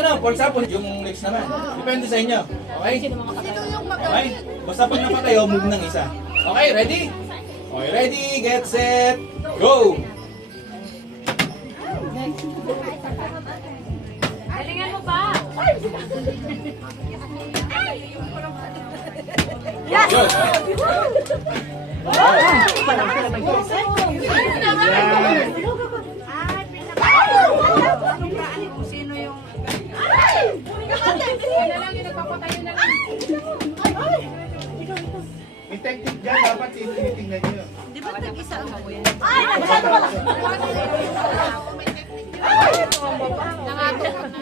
ano, for example, yung next naman. Depende sa inyo. Okay? Okay? Basta pag napatayo, move ng isa. Okay, ready? Okay, ready, get set, go! Galingan mo ba? Yes! Sino yung... Sino lang yung nagpapatayo na lang? May technique dyan, dapat tinitingnan nyo. Di ba nag-isa ang mo yan? Nangatok ka na.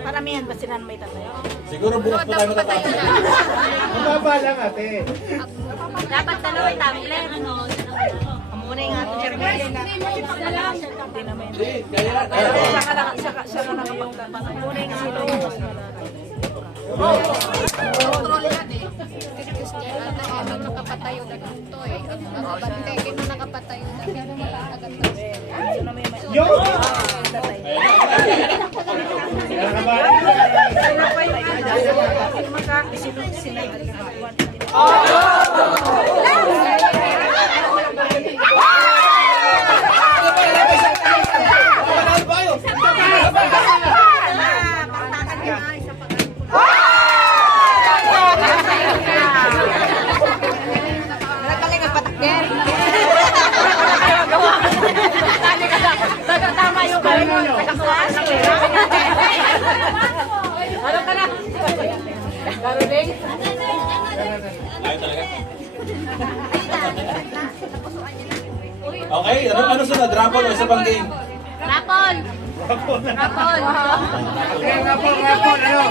Paramihan ba sila may tatayo? Siguro bukas po tayo matatapos. Mababa lang ate. Dapat dalawa tablet. Muna yung ating chairman. Hindi, kaya lang. Siya ka lang yung muna yung sino. Control yan eh. Ano nakapatayo na dito eh. Ang abante, kino nakapatayo na dito. Yo! Kaya ka ba? Panalo ba kayo? Tama yung kayo. Ano ka na? Garuling? Ayaw talaga. Okay, ano sunod? Rapol o isa pang game? Rapol! Rapol. Rapol! Okay, rapol, ano?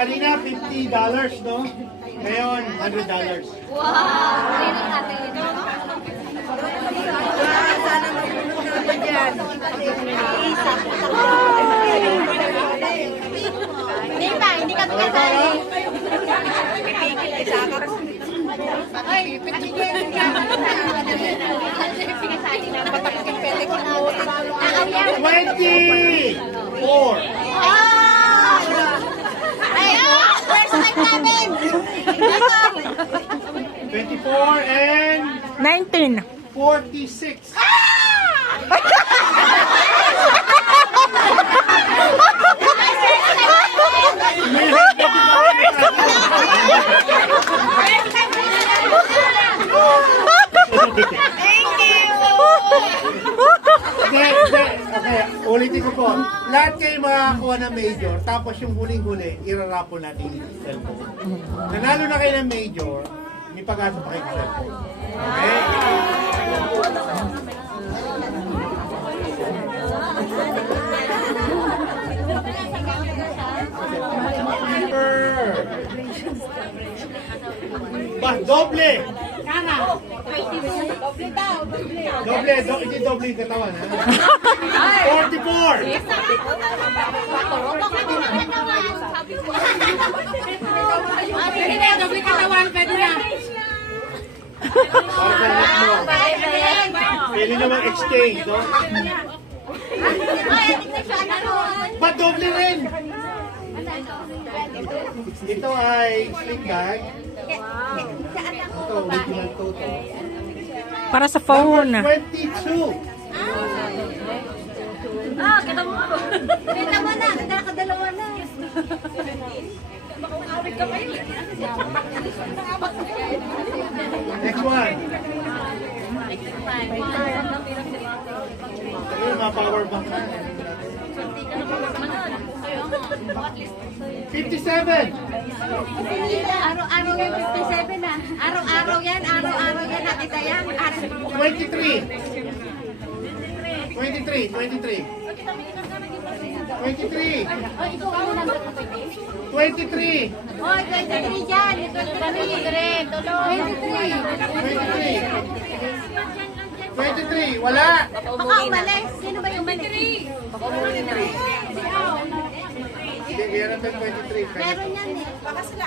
Kanina $50, no? Ngayon, $100. Wow! Rinig natin. Hindi ka kasali. Pipigil ka sa akin. Ay, pipigil ka. Patakit pwede ko na. 24! Ay, first time namin. 24 and 19. 46. Okay, ulitin ko po. Lahat kayo makakakuha ng major, tapos yung huling-huli, irarapon natin yung cellphone. Nanalo na kayo ng major, may pag-asa pa kayo sa cellphone. Okay? Ba, doble! Hindi doble yung katawan, ha? 44! Doble katawan, pwede na. Pwede naman exchange, no? Ba't doble rin? Ito ay sling bag. Ito, original total. Para sa phone. Number 22. Kita mo. Kita mo na. Nakadalawa na. Next one. Ayun, mga power bank na. 57. Araw-araw yan, 57 na. Araw-araw yan, nakita yan. 23. 23. 23. 23. 23. Hoy, 23 dyan. 23. 23. Wala. Baka umalis. Sino ba yung umalis? 23. Hindi, meron ng 23. Meron yan eh. Baka sila